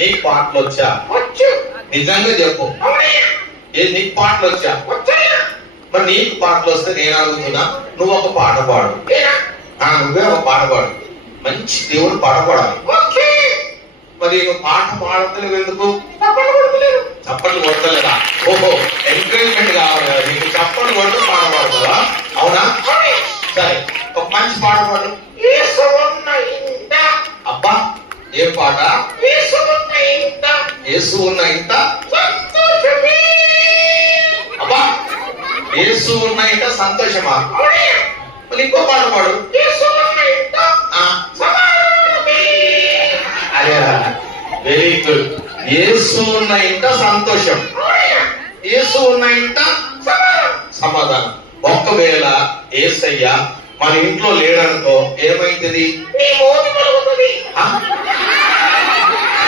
నీకు పాటలు వచ్చా? నిజంగా చెప్పు, నీకు పాటలు వచ్చా? మరి నీకు పాటలు వస్తే నేను అడుగుతున్నా, నువ్వు ఒక పాట పాడు. నువ్వే ఒక పాట పాడు, మంచి దేవుడు పాట పాడాలి. మరి నువ్వు పాట పాడతలేవు ఎందుకు? చప్పట్లు కొడతలేదా? ఓహో, ఎంకరేజ్మెంట్ కావాలి కదా నీకు. చప్పట్లు కొడుతూ పాట పాడుతుందా? అవునా? సరే, ఒక మంచి పాట పాడు. అబ్బా, ఏం పాట? యేసు ఉన్న ఇంత. అబ్బా, యేసు ఉన్న ఇంత సంతోషమా? మరి ఇంకో పాట పాడు. అరే, వెరీ గుడ్. యేసు ఉన్న ఇంట సంతోషం, యేసు ఉన్న ఇంట సమాధానం. ఒక్కవేళ యేసయ్య మన ఇంట్లో లేడనుకో, ఏమైతుంది?